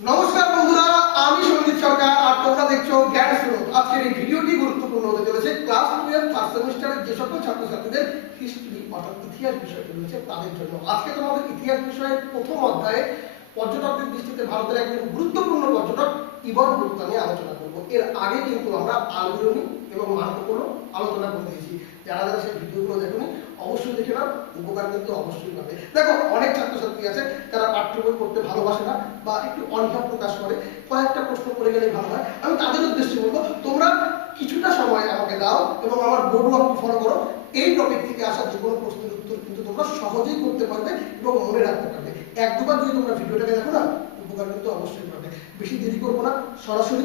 নমস্কার বন্ধুরা, আমি সঞ্জিত সরকার আর তোমরা দেখছো জ্ঞান স্রোত। আজকের এই ভিডিওটি গুরুত্বপূর্ণ হতে চলেছে ক্লাস 12 ফার্স্ট সেমিস্টারের যে সকল ছাত্রছাত্রীদের হিস্ট্রি অর্থাৎ ইতিহাস বিষয়টি রয়েছে তাদের জন্য। আজকে তোমাদের ইতিহাস বিষয়ের প্রথম অধ্যায়ে পর্যটকদের দৃষ্টিতে ভারতের একজন গুরুত্বপূর্ণ পর্যটক ইবন বতুতা নিয়ে আলোচনা করব। এর আগে কিন্তু আমরা আল-বিরুনি এবং মার্কো আলোচনা করে দিয়েছি। যারা যারা সেই ভিডিওগুলো দেখোনি অবশ্যই দেখে নাও, উপকার কিন্তু অবশ্যই পাবে। দেখো, অনেক ছাত্রছাত্রী আছে যারা পাঠ্য বই পড়তে ভালোবাসে না বা একটু অনীহা প্রকাশ করে, কয়েকটা প্রশ্ন করে গেলে ভালো হয়। আমি তাদের উদ্দেশ্যে বলবো, তোমরা কিছুটা সময় আমাকে দাও এবং আমার বোর্ড ওয়ার্কটি ফলো করো। এই টপিক থেকে আসা যে কোনো প্রশ্নের উত্তর কিন্তু তোমরা সহজেই করতে পারবে এবং মনে রাখতে পারবে। এক দুবার যদি তোমরা ভিডিওটাকে দেখো না, উপকার কিন্তু অবশ্যই পাবে। বেশি দেরি করবো না, সরাসরি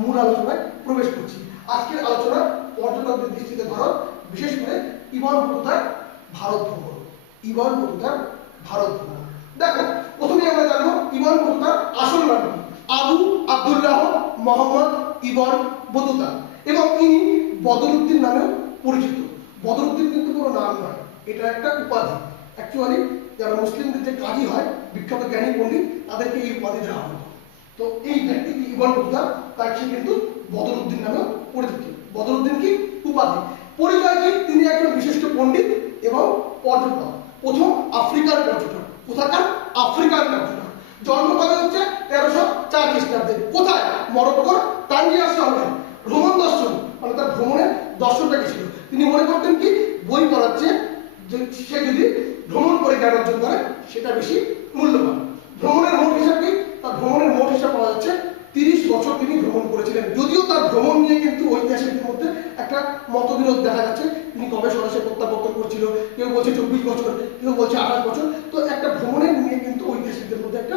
মূল আলোচনায় প্রবেশ করছি। আজকের আলোচনা পর্যটকদের দৃষ্টিতে ভারত, বিশেষ করে ইবন বতুতার ভারত ভ্রমণ। ইবন বতুতার ভারত ভ্রমণ। দেখো, প্রথমে আমরা জানবো ইবন বতুতার আসল নাম কি। আবু আব্দুল্লাহ মোহাম্মদ ইবন বতুতা, এবং ইনি বদরুদ্দিন নামেও পরিচিত। বদরুদ্দিন কিন্তু কোনো নাম নয়, এটা একটা উপাধি। অ্যাকচুয়ালি যারা মুসলিমদের যে কাজী হয়, বিখ্যাত জ্ঞানী পণ্ডিত, তাদেরকে এই উপাধি দেওয়া হয়। তো এই ব্যক্তি ইবন বতুতা, তার সে কিন্তু বদরুদ্দিন নামেও পরিচিত। বদরুদ্দিন কি উপাধি। পরিচয় কি, তিনি একজন বিশিষ্ট পণ্ডিত এবং পর্যটক, প্রথম আফ্রিকার পর্যটক। কোথাকার? আফ্রিকার পর্যটক। জন্ম কবে হচ্ছে 1304 খ্রিস্টাব্দে। কোথায়? মরক্কোর তানজিয়ার শহরে। ভ্রমণ দর্শন, মানে তার ভ্রমণের দর্শনটা কি ছিল? তিনি মনে করতেন কি, বই পড়াচ্ছে সে যদি ভ্রমণ করে জ্ঞান অর্জন করে সেটা বেশি মূল্যবান। ভ্রমণের মোট হিসাব কি? তার ভ্রমণের মোট হিসাব পাওয়া যাচ্ছে 30 বছর তিনি ভ্রমণ করেছিলেন। যদিও তার ভ্রমণ নিয়ে কিন্তু ঐতিহাসিকদের মধ্যে একটা মতবিরোধ দেখা যাচ্ছে। তিনি কবে সরাসরি প্রত্যাবর্তন করছিল, কেউ বলছে 24 বছর, কেউ বলছে 28 বছর। তো একটা ভ্রমণের নিয়ে কিন্তু ঐতিহাসিকদের মধ্যে একটা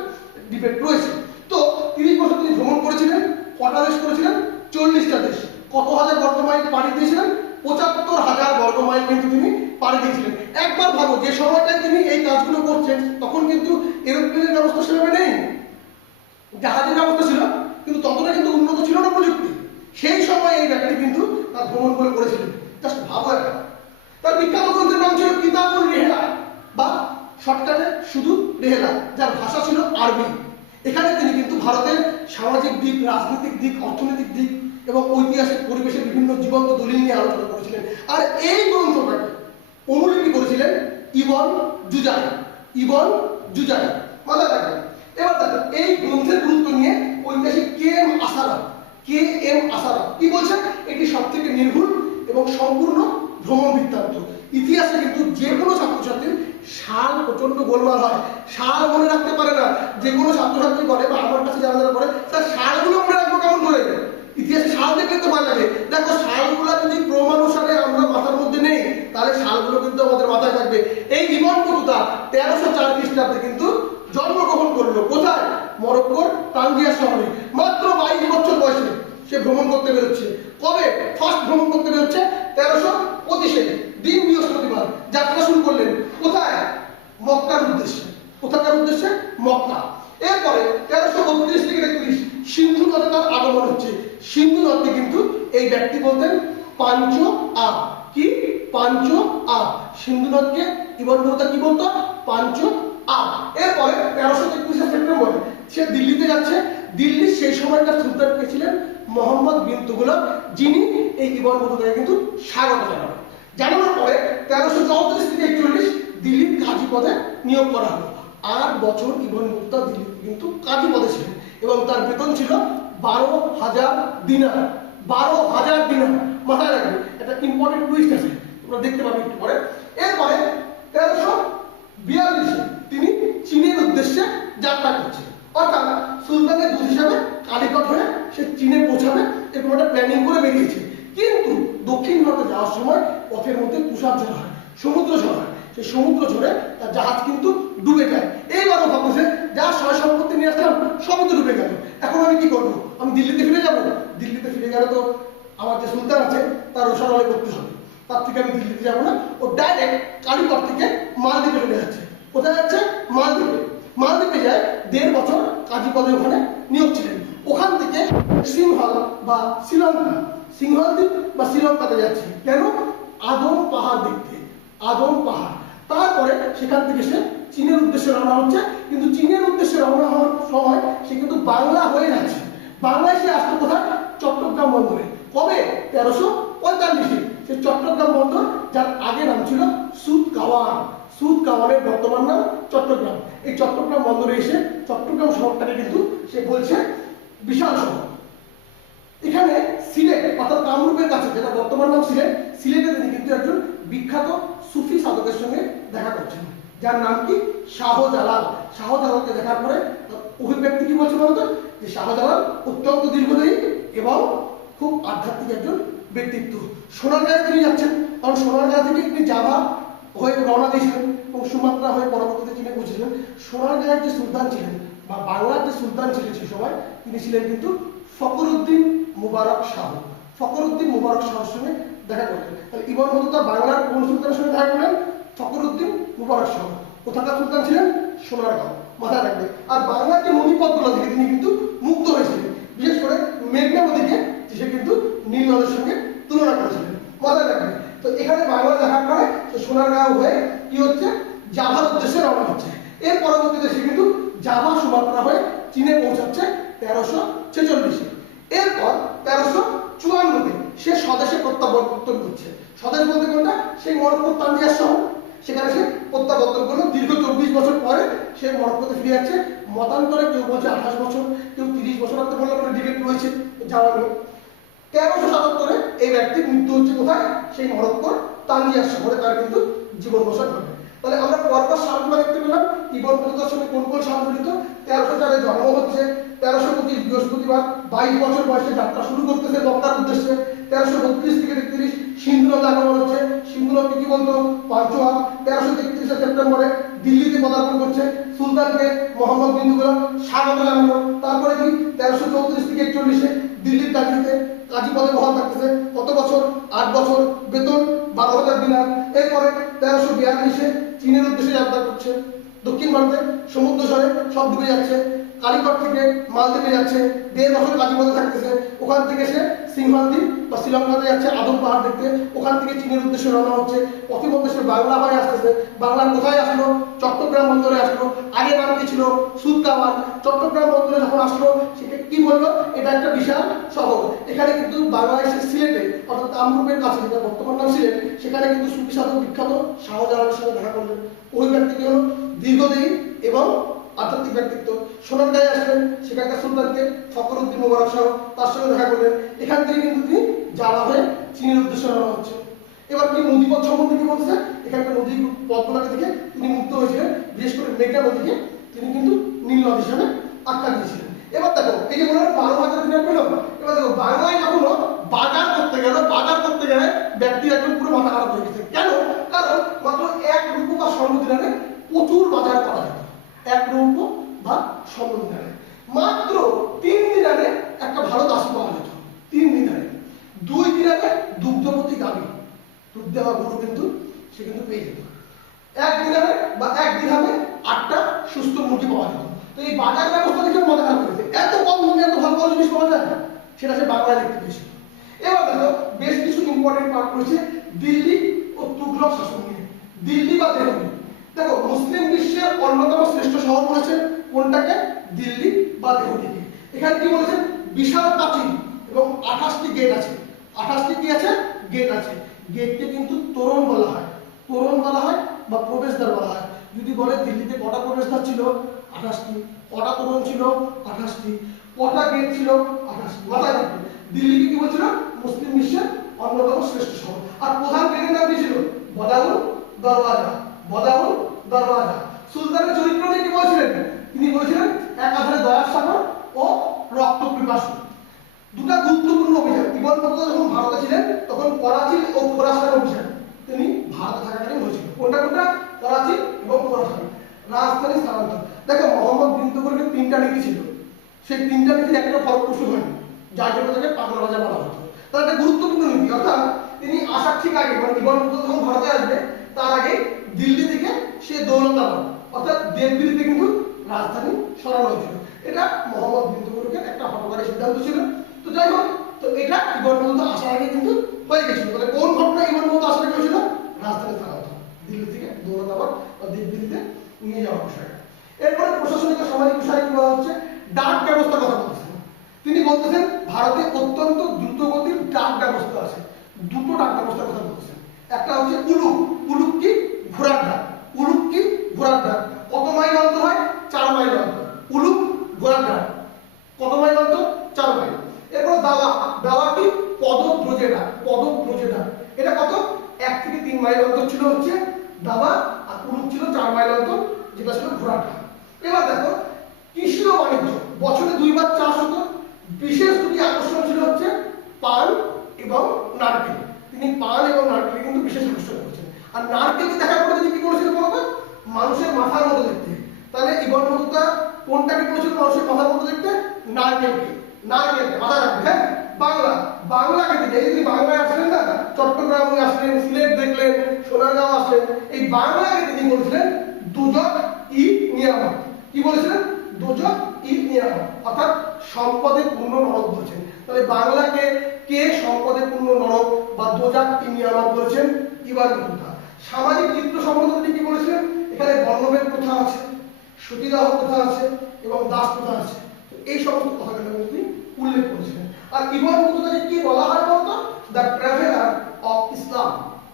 ডিবেট রয়েছে। তো 30 বছর তিনি ভ্রমণ করেছিলেন। কটা দেশ করেছিলেন? 40টা দেশ। কত হাজার বর্গমাইল পাড়ি দিয়েছিলেন? 75,000 বর্গমাইল কিন্তু তিনি পাড়ি দিয়েছিলেন। একবার ভাবো, যে সময়টায় তিনি এই কাজগুলো করছেন তখন কিন্তু এরোপ্লেনের ব্যবস্থা সেভাবে নেই, জাহাজের ব্যবস্থা ছিল, কিন্তু ততটা কিন্তু উন্নত ছিল না প্রযুক্তি। সেই সময় এই ব্যক্তি কিন্তু তার ভ্রমণ করে করেছিলেন। জাস্ট ভাবো একটা। তার বিখ্যাত গ্রন্থের নাম ছিল কিতাবুল রেহলা, বা শর্টকাটে শুধু রেহলা, যার ভাষা ছিল আরবি। এখানে তিনি কিন্তু ভারতের সামাজিক দিক, রাজনৈতিক দিক, অর্থনৈতিক দিক এবং ঐতিহাসিক পরিবেশের বিভিন্ন জীবন্ত দলিল নিয়ে আলোচনা করেছিলেন। আর এই গ্রন্থটাকে অনুলিপি করেছিলেন ইবন জুজাই। ইবন জুজাই, মাথায় রাখবেন। এবার দেখেন, এই গ্রন্থের গুরুত্ব নিয়ে ঐতিহাসিক কে.এম. আসারাফ কি বলছেন? এটি সবথেকে নির্ভুল এবং সম্পূর্ণ ভ্রমণ বৃত্তান্ত। ইতিহাসে কিন্তু যে কোনো ছাত্রছাত্রীর সাল প্রচন্ড গোলমাল হয়, সাল মনে রাখতে পারে না। যে কোনো ছাত্রছাত্রী করে বা আমার কাছে যারা যারা করে, তার সালগুলো মনে রাখবো কেমন করে? ইতিহাসে সাল দেখলে তো ভালো লাগে। দেখো, সালগুলো যদি ক্রমানুসারে আমরা মাথার মধ্যে নেই, তাহলে সালগুলো কিন্তু আমাদের মাথায় থাকবে। এই ইবন বতুতা 1304 খ্রিস্টাব্দে কিন্তু জন্মগ্রহণ করলো। কোথায়? মরক্কোর তানজিয়ার শহরে। মাত্র 22 বছর বয়সে সে ভ্রমণ করতে বেরোচ্ছে। কবে ফার্স্ট ভ্রমণ করতে বেরোচ্ছে? 1325 দিন বৃহস্পতিবার যাত্রা শুরু করলেন। কোথায়? মক্কার উদ্দেশ্যে। কোথাকার উদ্দেশ্যে? মক্কা। এরপরে 1332 থেকে 31 সিন্ধু নদে তার আগমন হচ্ছে। সিন্ধু নদে কিন্তু এই ব্যক্তি বলতেন পাঞ্চ আব। কি? পাঞ্চ আব। সিন্ধু নদকে ইবন বতুতা কি বলতো? পাঞ্চ আব। এরপরে 1331 সেপ্টেম্বর সে দিল্লিতে যাচ্ছে। দিল্লি সেই সময়কার সুলতান কে ছিলেন? মোহাম্মদ বিন তুগলক, যিনি এই ইবন বতুতাকে কিন্তু স্বাগত জানাবেন। জানানোর পরে 1334 থেকে 41 দিল্লির কাজী পদে নিয়োগ করা হলো। 8 বছর ইবন বতুতা দিল্লিতে কিন্তু কাজী পদে ছিলেন এবং তার বেতন ছিল 12,000 দিনার। 12,000 দিনার, মাথায় রাখবে। একটা ইম্পর্টেন্ট টুইস্ট আছে, তোমরা দেখতে পাবে একটু পরে। এরপরে 1342 তিনি চীনের উদ্দেশ্যে যাত্রা করছেন। অর্থাৎ সুলতানের দূত হিসাবে কালিকট হয়ে সে চীনে পৌঁছাবে এবং একটা প্ল্যানিং করে বেরিয়েছে। কিন্তু দক্ষিণ ভারতে যাওয়ার সময় পথের মধ্যে তুষার ঝড় হয়, সমুদ্র ঝড় হয়। সেই সমুদ্র ঝড়ে তার জাহাজ কিন্তু ডুবে যায়। এইবারও ভাবছে, যা সয় সম্পত্তি নিয়ে আসলাম সবই তো ডুবে গেল, এখন আমি কি করবো? আমি দিল্লিতে ফিরে যাবো। দিল্লিতে ফিরে গেলে তো আমার যে সুলতান আছে তার রোষানলে করতে হবে। তার থেকে আমি দিল্লিতে যাবো না, ও ডাইরেক্ট কালিকট থেকে মালদ্বীপে চলে যাচ্ছে। কোথায় যাচ্ছে? মালদ্বীপে। মালদ্বীপে যায় 1.5 বছর কাজী পদে ওখানে নিয়োগ ছিলেন। ওখান থেকে সিংহল বা শ্রীলঙ্কা, সিংহল দ্বীপ বা শ্রীলঙ্কাতে যাচ্ছে। কেন? আদম পাহাড় দেখতে। আদম পাহাড়। তারপরে সেখান থেকে সে চীনের উদ্দেশ্যে রওনা হচ্ছে, কিন্তু চীনের উদ্দেশ্যে রওনা হওয়ার সময় সে কিন্তু বাংলা হয়ে যাচ্ছে। বাংলায় সে আসতো কোথায়? চট্টগ্রাম বন্দরে। কবে? 1345-এ। সে চট্টগ্রাম বন্দর, যার আগে নাম ছিল সুদকাওয়ান। সুদকাওয়ানের বর্তমান নাম চট্টগ্রাম। এই চট্টগ্রাম বন্দরে এসে চট্টগ্রাম শহরটাকে কিন্তু সে বলছে বিশাল শহর। এখানে সিলেট অর্থাৎ কামরূপের কাছে, যেটা বর্তমান নাম সিলেট, সিলেটে তিনি কিন্তু একজন বিখ্যাত সুফি সাধকের সঙ্গে দেখা করছেন, যার নাম কি? শাহজালাল। শাহজালালকে দেখার পরে ওই ব্যক্তি কি বলছে বলতো? যে শাহজালাল অত্যন্ত দীর্ঘদেহী এবং খুব আধ্যাত্মিক একজন ব্যক্তিত্ব। সোনারগাঁয়ে তিনি যাচ্ছেন, কারণ সোনারগাঁ থেকে তিনি জাভা হয়ে রওনা দিয়েছিলেন এবং সুমাত্রা হয়ে পরবর্তীতে চীনে পৌঁছেছিলেন। সোনারগাঁয়ের যে সুলতান ছিলেন বা বাংলার যে সুলতান ছিলেন সে সময়, তিনি ছিলেন কিন্তু ফখরুদ্দিন মুবারক শাহ। ফখরুদ্দিন মুবারক শাহর সঙ্গে দেখা করলেন। তাহলে ইবন বতুতা বাংলার কোন সুলতানের সঙ্গে দেখা করলেন? ফখরুদ্দিন মুবারক শাহ। কোথাকার সুলতান ছিলেন? সোনারগাঁও। মাথায় রাখবে। আর বাংলার যে নদীপথগুলো থেকে তিনি কিন্তু মুক্ত হয়েছিলেন, বিশেষ করে মেঘনা নদীকে সে কিন্তু নীল নদের সঙ্গে তুলনা করেছিলেন। মাথায় রাখবে। তো এখানে বাংলা দেখার পরে সোনারগাঁও হয়ে কি হচ্ছে? জাভার উদ্দেশ্যে রওনা হচ্ছে। এর পরবর্তীতে সে কিন্তু জাভা সুমাত্রা হয়ে চীনে পৌঁছাচ্ছে 1346-এ। এরপর 1354-তে সে স্বদেশে প্রত্যাবর্তন করছে। স্বদেশ বলতে কোনটা? সেই মরক্কোর তানজিয়ার শহর। সেখানে সে প্রত্যাবর্তন করলো। দীর্ঘ 24 বছর পরে সে মরক্কোতে ফিরে যাচ্ছে। মতান্তরে কেউ বলছে 28 বছর, কেউ 30 বছর, আর তো বললাম একটা ডিবেট রয়েছে যাওয়া নিয়ে। 1377-এ এই ব্যক্তির মৃত্যু হচ্ছে কোথায়? সেই মরক্কোর তানজিয়ার শহরে তার কিন্তু জীবন-বসন ঘটে। তাহলে আমরা পরপর সালগুলো দেখতে পেলাম। ইবন বতুতার সঙ্গে কোন কোন সাল জড়িত? 1304-এ জন্ম হচ্ছে, 1325 বৃহস্পতিবার 22 বছর বয়সে যাত্রা শুরু করতেছে মক্কার উদ্দেশ্যে। 1332 থেকে 33 সিন্ধু নদ আগমন হচ্ছে। সিন্ধু নদকে কি বলতো? পাঞ্চোয়া। 1333 সেপ্টেম্বরে দিল্লিতে পদার্পণ করছে। সুলতানকে মোহাম্মদ বিন তুগলক স্বাগত জানানো। তারপরে কি 1334 থেকে 41-এ দিল্লির কাজীতে কাজী পদে বহাল থাকতেছে। কত বছর? 8 বছর, বেতন 12,000 দিনার। এরপরে 1342-এ চীনের উদ্দেশ্যে যাত্রা করছে। দক্ষিণ ভারতে সমুদ্র সরে সব ডুবে যাচ্ছে। কালিকট থেকে মালদ্বীপে যাচ্ছে, 1.5 বছর কাজীপদে থাকতেছে। ওখান থেকে সে সিংহদ্বীপ বা শ্রীলঙ্কাতে যাচ্ছে আদম পাহাড় দেখতে। ওখান থেকে চীনের উদ্দেশ্যে রওনা হচ্ছে। পথিমধ্যে সে বাংলা হয়ে আসতেছে। বাংলার কোথায় আসলো? চট্টগ্রাম বন্দরে আসলো। আগে নাম কি ছিল? সুদকাওয়ান। চট্টগ্রাম বন্দরে যখন আসলো, সেটা কি বললো? এটা একটা বিশাল শহর। এখানে কিন্তু বাংলাদেশের সিলেটে অর্থাৎ কামরূপের কাছে, যেটা বর্তমান নাম সিলেট, সেখানে কিন্তু সুফি সাধক বিখ্যাত শাহজালালের সঙ্গে দেখা করলেন। ওই ব্যক্তিটি হলো দীর্ঘদেহী এবং আধ্যাত্মিক ব্যক্তিত্ব। সোনারগাঁয়ে আসলেন, সেখানকার সুলতানকে ফখরুদ্দিন মুবারক শাহ, তার সঙ্গে দেখা করলেন। এখান থেকে কিন্তু তিনি জাভা হয়ে চীনের উদ্দেশ্যে রওনা হচ্ছে। এবার কি নদীপথ সম্বন্ধে কি বলছে? এখানকার নদী পথগুলোকে থেকে তিনি মুক্ত হয়েছিলেন। বিশেষ করে মেঘনা নদীকে তিনি কিন্তু নীল নদ হিসাবে আখ্যা দিয়েছিলেন। এবার দেখো, এই যে বললাম 12,000 দিনার পেল। এবার দেখো, বাংলায় যখন বাজার করতে গেলে ব্যক্তির একদম পুরো মাথা খারাপ হয়ে গেছে। কেন? কারণ মাত্র 1 রুপি বা স্বর্ণ দিনারে প্রচুর বাজার করা যেত। 1 রৌপ্য বা স্বর্ণ দিনারে মাত্র 3 দিনারে একটা ভালো দাসী পাওয়া যেত। 3 দিনারে 2 দিনারে দুগ্ধবতী গাভী, দুধ দেওয়া গরু কিন্তু সে কিন্তু পেয়ে যেত। 1 দিনারে বা 1 দিরহামে 8টা সুস্থ মুরগি পাওয়া যেত। তো এই বাজার ব্যবস্থা দেখে মজা খারাপ করেছে। এত কম দামে এত ভালো ভালো জিনিস পাওয়া যায় না, সেটা সে বাংলায় দেখতে পেয়েছিল। এবার দেখো, বেশ কিছু ইম্পর্টেন্ট পার্ট রয়েছে দিল্লি ও তুগলক শাসন নিয়ে। দিল্লি বা দেহলি, দেখো মুসলিম বিশ্বের অন্যতম শ্রেষ্ঠ শহর বলেছেন কোনটাকে? দিল্লি বা দেহলিকে। এখানে কি বলেছেন? বিশাল প্রাচীর এবং 28টি গেট আছে। 28টি কি আছে? গেট আছে। গেটকে কিন্তু তোরণ বলা হয়। তোরণ বলা হয় বা প্রবেশদ্বার বলা হয়। যদি বলে দিল্লিতে কটা প্রবেশদ্বার ছিল? 28টি। কটা তোরণ ছিল? 28টি। কটা গেট ছিল? 28টি। মাথায় রাখবে, দিল্লিকে কি বলছিল? মুসলিম বিশ্বের অন্যতম শ্রেষ্ঠ শহর। আর প্রধান গেটের নাম কি ছিল? বদাউল দরওয়াজা। বদাউল দরওয়াজা। সুলতানের চরিত্র নিয়ে কি বলছিলেন? তিনি বলেছিলেন একাধারে দয়ার সাগর ও রক্ত পিপাসু। দুটা গুরুত্বপূর্ণ অভিযান। ইবন বতুতা যখন ভারতে ছিলেন তখন করাচি ও খোরাসান অভিযান তিনি ভারতে থাকাকালীন হয়েছিল। কোনটা কোনটা? করাচি এবং খোরাসান, রাজধানী স্থানান্তর। দেখো, মোহাম্মদ বিন তুগলকের 3টা নীতি ছিল। সেই 3টা নীতির একটা ফলপ্রসূ হয়নি, যার জন্য তাকে পাগলা রাজা বলা হতো। তার একটা গুরুত্বপূর্ণ নীতি, অর্থাৎ তিনি আসার ঠিক আগে, মানে ইবন বতুতা যখন ভারতে আসবে তার আগে দিল্লি থেকে সে দৌলতাবাদ অর্থাৎ দেবগিরিতে কিন্তু রাজধানী সরানো হয়েছিল। এটা মোহাম্মদ বিন তুগলকের একটা হঠকারী সিদ্ধান্ত ছিল। তো যাই হোক, তো এটা ইবন বতুতা আসার আগে কিন্তু হয়ে গেছিল। তাহলে কোন ঘটনা ইবন বতুতা আসার আগে হয়েছিল? রাজধানী স্থানান্তর, দিল্লি থেকে দৌলতাবাদ বা দেবগিরিতে নিয়ে যাওয়ার বিষয়টা। এরপরে প্রশাসনিক ও সামাজিক বিষয় কি বলা হচ্ছে, ডাক ব্যবস্থার কথা বলছেন। তিনি বলতেছেন ভারতে অত্যন্ত দ্রুতগতির ডাক ব্যবস্থা আছে। দুটো ডাক ব্যবস্থার কথা বলতেছেন। একটা হচ্ছে উলুক। উলুক কি? ঘোড়ার ডাক। উলুক কি? ঘোড়ার ডাক। কত মাইল অন্তর হয়? 4 মাইল অন্তর। উলুক ঘোড়ার ডাক কত মাইল অন্তর? 4 মাইল। এরপর দাওয়া। দাওয়া কি? পদব্রজে ডাক। পদব্রজে ডাক এটা কত? 1 থেকে 3 মাইল অন্তর ছিল হচ্ছে দাওয়া, আর উলুক ছিল 4 মাইল অন্তর, যেটা ছিল ঘোড়ার ডাক। এবার দেখো কৃষি ও বাণিজ্য, বছরে 2 বার চাষ হতো। বিশেষ দুটি আকর্ষণ ছিল হচ্ছে পান এবং নারকেল। তিনি পান এবং নারকেল কিন্তু বিশেষ আকর্ষণ করেছেন। আর নারকেলকে দেখার পরে তিনি কি করেছিলেন বলতো? মানুষের মাথার মতো দেখতে। তাহলে ইবন বতুতা কোনটাকে করেছিল মানুষের মাথার মতো দেখতে? নারকেলকে। নারকেলকে মাথায় রাখবে। হ্যাঁ, বাংলা। বাংলাকে দিকে এই যে বাংলায় আসলেন না, চট্টগ্রামে আসলেন, সিলেট দেখলেন, সোনারগাঁও আসলেন, এই বাংলাকে তিনি বলেছিলেন দুজক ই নিয়ামত। কি বলেছিলেন? দুজক ই নিয়ামত, অর্থাৎ সম্পদে পূর্ণ নরক বলেছেন। তাহলে বাংলাকে কে সম্পদে পূর্ণ নরক বা দোজাক ই নিয়ামত বলেছেন? Ibn Battuta. সামাজিক চিত্র সম্বন্ধে তিনি কি বলেছিলেন? এখানে বর্ণভেদ প্রথা আছে, সতীদাহ প্রথা আছে এবং দাস প্রথা আছে। এই সমস্ত কথাগুলো তিনি উল্লেখ করেছিলেন। আর ইবন বতুতাকে কি বলা হয় বলতো? দ্য ট্রাভেলার অফ ইসলাম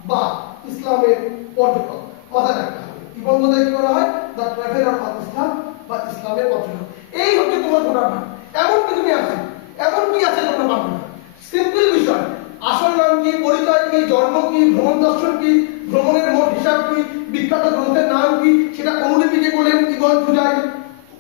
বা ইসলামের পর্যটক। মাথায় রাখতে হবে ইবন বতুতাকে কি বলা হয়? দ্য ট্রাভেলার অফ ইসলাম বা ইসলামের পর্যটক। এই হচ্ছে তোমার গোটা ভাগ। এমন কি তুমি আছে, এমন কি আছে তোমরা পারবে না। সিম্পল বিষয়, আসল নাম কি, পরিচয় কি, জন্ম কি, ভ্রমণ দর্শন কি, ভ্রমণের মোট হিসাব কি, বিখ্যাত গ্রন্থের নাম কি, সেটা অনুলিপিকে করলেন ইবন জুজাই,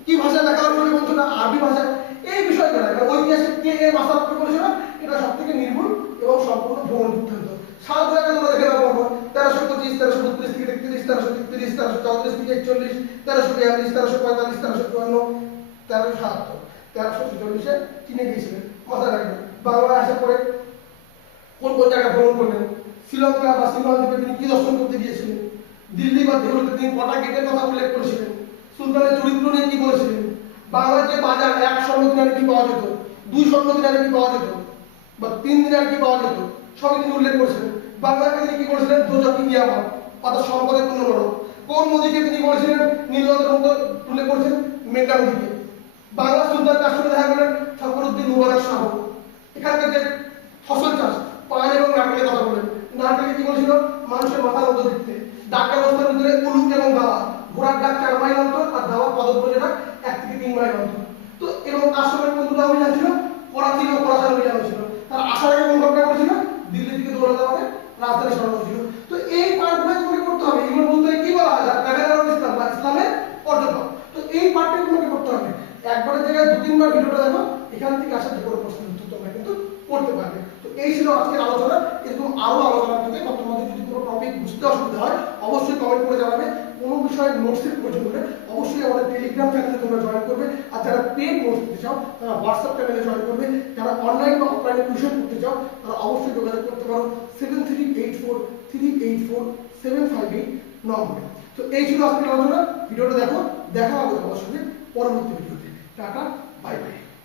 কি ভাষায় লেখা হয়েছিল বলছো না? আরবি ভাষায়। এই বিষয়গুলো ঐতিহাসিক কে এ মাসাবকে করেছিল, এটা সব থেকে নির্ভুল এবং সম্পূর্ণ ভ্রমণ বৃত্তান্ত। সাল জায়গা তোমরা দেখে রাখবো 1325, 1332 থেকে 33, 1333, 1334 থেকে 41, 1342, 1345, 1354, 1377, 1346-এ চীনে গিয়েছিলেন। মাথায় রাখবেন। বাংলায় আসার পরে কোন কোন জায়গায় ভ্রমণ করলেন, শ্রীলঙ্কা বা সিলন দ্বীপে তিনি কি দর্শন করতে গিয়েছিলেন, দিল্লি বা দেহলিতে তিনি কটা গেটের কথা উল্লেখ করেছিলেন, সুলতানের চরিত্র নিয়ে কি বলেছিলেন, বাংলার যে বাজার 1 স্বর্ণ দিনারে কি পাওয়া যেত, 2 স্বর্ণ দিনারে কি পাওয়া যেত, বা 3 দিনারে কি পাওয়া যেত, সবই তিনি উল্লেখ করেছিলেন। বাংলাকে তিনি কি করেছিলেন? দোজকি নিয়ামত, অর্থাৎ সম্পদের পূর্ণ নরক। কোন নদীকে তিনি বলেছিলেন নীলনদের মতো উল্লেখ করেছেন? মেঘনা নদীকে। বাংলা সুলতান কার সঙ্গে দেখা করেন? ফখরুদ্দিন মুবারক শাহ। এখানকার যে ফসল চাষ, পান এবং নারকেলের কথা বলেন। নারকেলকে কি বলেছিল? মানুষের মাথার মতো দেখতে। ডাক ব্যবস্থার ভিতরে উলুক এবং দাওয়া। ঘোড়ার ডাক 4 মাইল অন্তর, আর দাওয়া পদব্রজে ডাক 1 থেকে 3 মাইল অন্তর। তো এবং তার সঙ্গে কোনগুলো অভিযান ছিল? করাচি এবং খোরাসান অভিযান ছিল। তার আসার আগে কোন ঘটনা করেছিল? দিল্লি থেকে দৌড়াতে হবে, রাজধানী সরানো ছিল। তো এই পার্টগুলো তোমাকে করতে হবে। ইবন বতুতাকে কি বলা হয়? ট্রাভেলার অফ ইসলাম বা ইসলামের পর্যটক। তো এই পার্টটা তোমাকে করতে হবে। একবারের জায়গায় 2-3 বার ভিডিওটা দেখো, এখান থেকে আসা যে কোনো প্রশ্নের উত্তর তোমরা কিন্তু করতে পারবে। তো এই ছিল আজকের আলোচনা। এরকম আরো আলোচনা করতে বা তোমাদের যদি কোনো টপিক বুঝতে অসুবিধা হয় অবশ্যই কমেন্ট করে জানাবে। কোনো বিষয়ে নোটসের প্রয়োজন হলে অবশ্যই আমাদের টেলিগ্রাম চ্যানেলে তোমরা জয়েন করবে। আর যারা পেড নোটস দিতে চাও তারা হোয়াটসঅ্যাপ চ্যানেলে জয়েন করবে। যারা অনলাইন বা অফলাইনে টিউশন করতে চাও তারা অবশ্যই যোগাযোগ করতে পারো 7384384758 নম্বরে। তো এই ছিল আজকের আলোচনা। ভিডিওটা দেখো, দেখা হবে তোমার সঙ্গে পরবর্তী ভিডিওতে। Tata, bye bye.